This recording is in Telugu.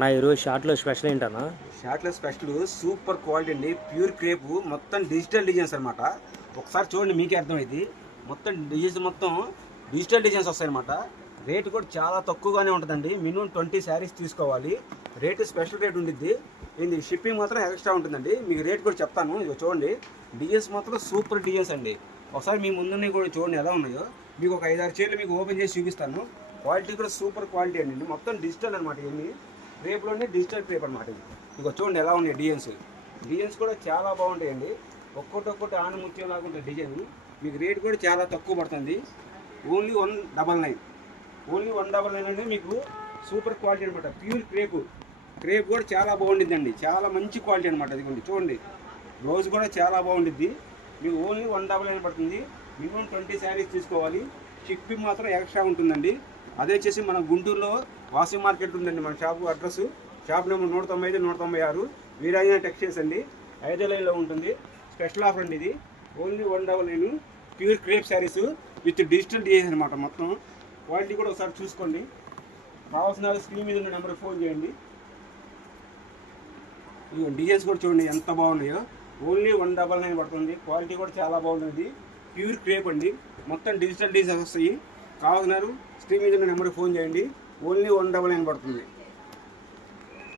నా ఈరోజు షార్ట్లో స్పెషల్ ఏంటన్నా? షార్ట్లో స్పెషల్ సూపర్ క్వాలిటీ అండి. ప్యూర్ క్రేప్ మొత్తం డిజిటల్ డిజైన్స్ అనమాట. ఒకసారి చూడండి మీకే అర్థమైంది. మొత్తం డిజైన్స్ మొత్తం డిజిటల్ డిజైన్స్ వస్తాయన్నమాట. రేటు కూడా చాలా తక్కువగానే ఉంటుందండి. మినిమం 20 శారీస్ తీసుకోవాలి. రేటు స్పెషల్ రేట్ ఉండిద్ది. ఇది షిప్పింగ్ మాత్రం ఎక్స్ట్రా ఉంటుందండి. మీకు రేట్ కూడా చెప్తాను. ఇదిగో చూడండి, డిజైన్స్ మాత్రం సూపర్ డిజైన్స్ అండి. ఒకసారి మీ ముందుని కూడా చూడండి ఎలా ఉన్నాయో. మీకు ఒక 5-6 చీరలు మీకు ఓపెన్ చేసి చూపిస్తాను. క్వాలిటీ కూడా సూపర్ క్వాలిటీ అండి. మొత్తం డిజిటల్ అనమాట. ఇవన్నీ క్రేప్లోనే డిజిటల్ క్రేప్ అనమాట. ఇక చూడండి ఎలా ఉన్నాయి డిజైన్స్ కూడా చాలా బాగుంటాయండి. ఒక్కొక్కటి ఆనముత్యం లాగా ఉంటుంది డిజైన్. మీకు రేట్ కూడా చాలా తక్కువ పడుతుంది. ఓన్లీ 199. ఓన్లీ 199 అంటే మీకు సూపర్ క్వాలిటీ అనమాట. ప్యూర్ క్రేప్ కూడా చాలా బాగుండిద్దండి. చాలా మంచి క్వాలిటీ అనమాట. అది చూడండి, బ్లౌజ్ కూడా చాలా బాగుండిద్ది. మీకు ఓన్లీ 199 పడుతుంది. మినిమం 20 శారీస్ తీసుకోవాలి. షిప్పింగ్ మాత్రం ఎక్స్ట్రా ఉంటుందండి. అదే వచ్చేసి మన గుంటూరులో వాసి మార్కెట్ ఉందండి. మన shop address, shop number 195, 196 Veerajana textiles అండి. 5వ లైన్లో ఉంటుంది. స్పెషల్ ఆఫర్ అండి ఇది. Only 199 pure crepe sarees with digital designs అనమాట. మొత్తం క్వాలిటీ కూడా ఒకసారి చూసుకోండి. కావాల్సిన స్క్రీన్ మీద ఉన్న నెంబర్కి ఫోన్ చేయండి. ఇవి డిజైన్స్ కూడా చూడండి ఎంత బాగున్నాయో. ఓన్లీ 199 పడుతుంది. క్వాలిటీ కూడా చాలా బాగుంటుంది. ప్యూర్ క్రేప్ అండి. మొత్తం డిజిటల్ డిజైన్స్ వస్తాయి. కావాల్సిన స్క్రీన్ మీద ఉన్న నెంబర్కి ఫోన్ చేయండి. ఓన్లీ 199 పడుతుంది.